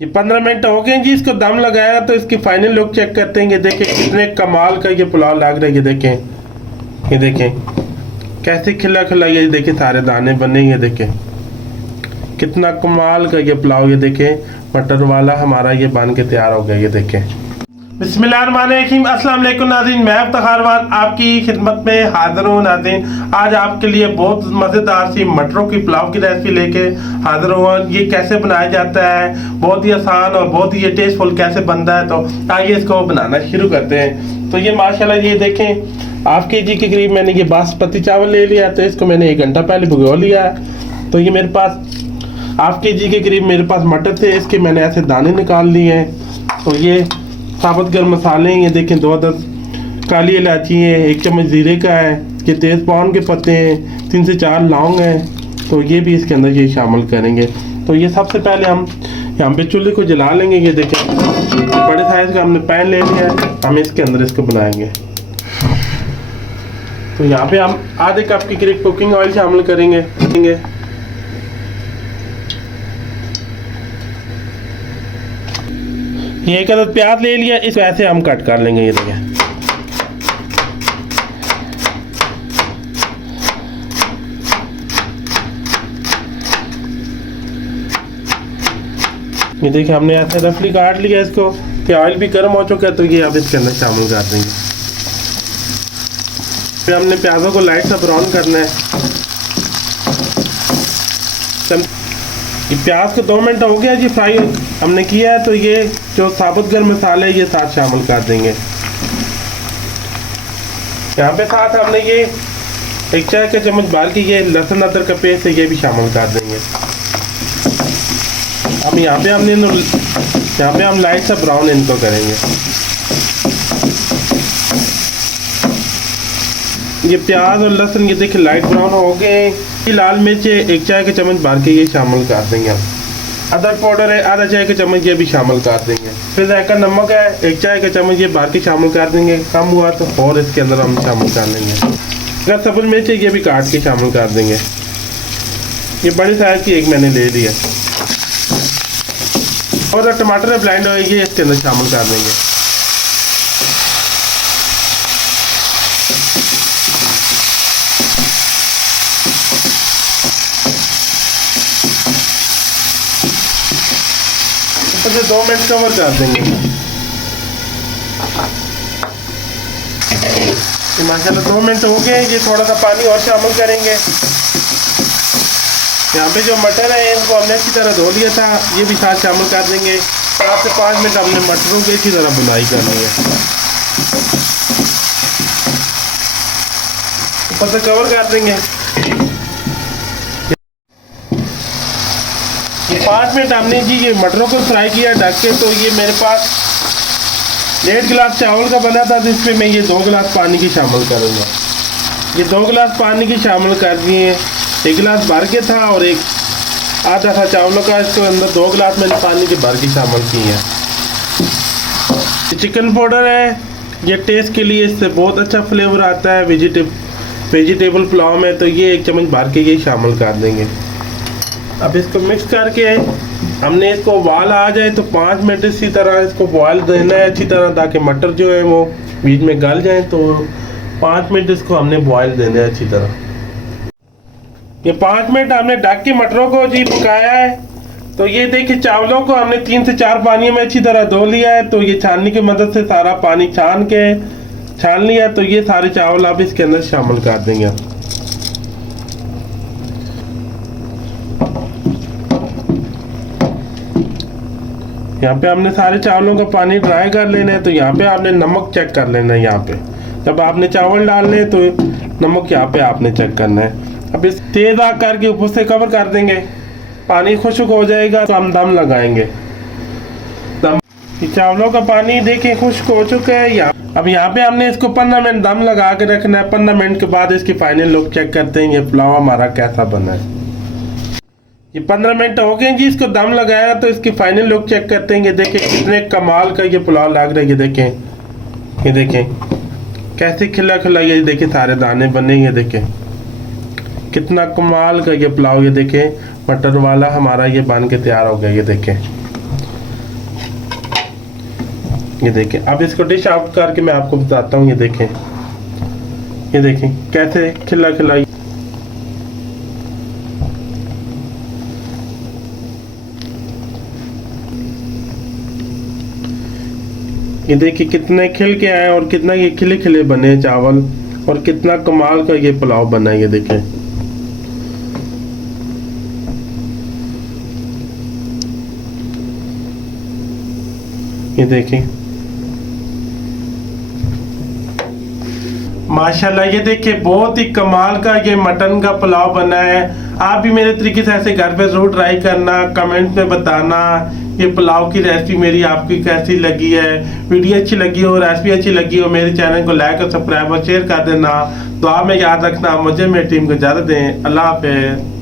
ये 15 मिनट हो गए जी इसको दम लगाया, तो इसकी फाइनल लुक चेक करते हैं। ये देखें कितने कमाल का ये पुलाव लग रहा है। ये देखें कैसे खिला खिला, ये देखें सारे दाने बने। ये देखें कितना कमाल का ये पुलाव। ये देखें मटर वाला हमारा ये बन के तैयार हो गया। ये देखें बिस्मिल्लाहिर्रहमानिर्रहीम। अस्सलाम वालेकुम नाज़रीन, मैं इफ्तिखार खान आपकी खिदमत में हाजिर हूँ। नाज़रीन आज आपके लिए बहुत मज़ेदार सी मटरों की पुलाव की रेसिपी लेके हाजिर हुआ। ये कैसे बनाया जाता है, बहुत ही आसान और बहुत ही टेस्टफुल कैसे बनता है, तो आइए इसको बनाना शुरू करते हैं। तो ये माशाल्लाह ये देखें हाफ के जी के करीब मैंने ये बासमती चावल ले लिया, तो इसको मैंने 1 घंटा पहले भिगो लिया है। तो ये मेरे पास हाफ के जी के करीब मेरे पास मटर थे, इसके मैंने ऐसे दाने निकाल लिए हैं। तो ये साबुत गर्म मसाले हैं, ये देखें 2 अदद काली इलायची है, 1 चम्मच जीरे का है, ये तेज़ पान के पत्ते हैं, 3 से 4 लौंग हैं। तो ये भी इसके अंदर ये शामिल करेंगे। तो ये सबसे पहले हम यहाँ पे चूल्हे को जला लेंगे। ये देखें बड़े साइज का हमने पैन ले लिया है, हम इसके अंदर इसको बनाएंगे। तो यहाँ पे हम आधे कप के करीब कुकिंग ऑयल शामिल करेंगे। ये 1 अदद प्याज ले लिया, इस वैसे हम कट कर लेंगे। ये देखें हमने ऐसे रफली काट लिया इसको। फिर ऑयल भी गर्म हो चुका है, तो ये अब इसके अंदर शामिल कर देंगे। फिर हमने प्याजों को लाइट सा ब्राउन करना है। ये प्याज को 2 मिनट हो गया जी फ्राई हमने किया है। तो ये जो साबुत गर्म मसाले ये साथ शामिल कर देंगे। यहाँ पे साथ हमने ये 1 चाय का चम्मच बाल की ये लहसुन अदरक का पेस्ट है, ये भी शामिल कर देंगे। अब यहाँ पे हम लाइट सा ब्राउन इनको करेंगे। ये प्याज और लहसुन ये देखिए लाइट ब्राउन हो गए। लाल मिर्च 1 चाय का चम्मच भर के ये शामिल कर देंगे। अदरक पाउडर है आधा चाय का चम्मच, ये भी शामिल कर देंगे। फिर जायका नमक है 1 चाय का चम्मच, ये भर के शामिल कर देंगे। कम हुआ तो और इसके अंदर हम शामिल कर लेंगे। अगर सब्ज़ मिर्च है ये भी काट के शामिल कर देंगे। ये बड़े साइज की 1 मैंने ले लिया। और टमाटर है ब्लेंड हुए, ये इसके अंदर शामिल कर देंगे। से 2 मिनट कवर कर देंगे। माशाल्लाह 2 मिनट हो गए। ये थोड़ा सा पानी और शामिल करेंगे। यहाँ पे जो मटर है इनको हमने अच्छी तरह धो लिया था, ये भी साथ शामिल कर देंगे। 4 से 5 मिनट हमने मटरों की अच्छी तरह बुनाई करनी है। ऊपर से कवर कर देंगे। 5 मिनट हमने जी ये मटरों को फ्राई किया ढक के। तो ये मेरे पास 1.5 गिलास चावल का बना था, तो इसमें मैं ये 2 गिलास पानी की शामिल करूँगा। ये 2 गिलास पानी की शामिल कर दिए। 1 गिलास भर के था और एक आधा था चावलों का, इसके अंदर 2 गिलास मैंने पानी के भर के शामिल किए हैं। चिकन पाउडर है, ये टेस्ट के लिए इससे बहुत अच्छा फ्लेवर आता है वेजिटेबल पुलाव में। तो ये 1 चम्मच भर के ये शामिल कर देंगे। अब इसको मिक्स करके हमने इसको उबाल आ जाए तो 5 मिनट इसी तरह इसको बॉयल देना है अच्छी तरह, ताकि मटर जो है वो बीच में गल जाए। तो 5 मिनट इसको हमने बॉयल देना है अच्छी तरह। ये 5 मिनट हमने ढक के मटरों को जी पकाया है। तो ये देखिए चावलों को हमने 3 से 4 पानी में अच्छी तरह धो लिया है। तो ये छाननी की मदद से सारा पानी छान लिया। तो ये सारे चावल आप इसके अंदर शामिल कर देंगे। यहाँ पे हमने सारे चावलों का पानी ड्राई कर लेना है। तो यहाँ पे आपने नमक चेक कर लेना है। यहाँ पे जब आपने चावल डालने हैं तो नमक यहाँ पे आपने चेक करना है। अब इस तेज आग करके ऊपर से कवर कर देंगे। पानी खुश्क हो जाएगा तो हम दम लगाएंगे। चावलों का पानी देखिए खुश्क हो चुका है। अब यहाँ पे हमने इसको 15 मिनट दम लगा के रखना है। 15 मिनट के बाद इसकी फाइनल लुक चेक करते हैं ये पुलाव हमारा कैसा बना है। ये 15 मिनट हो गए जी इसको दम लगाया। तो इसकी फाइनल लुक चेक करते हैं। ये देखें कितने कमाल का ये पुलाव लग रहा है। ये देखें कैसे खिला खिला, ये देखें सारे दाने बने। ये देखें कितना कमाल का ये पुलाव। ये देखें मटर वाला हमारा ये बन के तैयार हो गया। ये देखें ये देखें, अब इसको डिश आउट करके मैं आपको बताता हूँ। ये देखें, ये देखें कैसे खिला खिला। ये देखिए कितने खिल के आए और कितना ये खिले खिले बने चावल, और कितना कमाल का ये पुलाव बना है। ये देखें, ये देखें माशाल्लाह। ये देखिए बहुत ही कमाल का ये मटन का पुलाव बना है। आप भी मेरे तरीके से ऐसे घर पे जरूर ट्राई करना, कमेंट में बताना ये पुलाव की रेसिपी मेरी आपकी कैसी लगी है। वीडियो अच्छी लगी हो, रेसिपी अच्छी लगी हो, मेरे चैनल को लाइक और सब्सक्राइब और शेयर कर देना। दुआ में याद रखना। मुझे मेरी टीम को इजाजत दें। अल्लाह हाफिज़।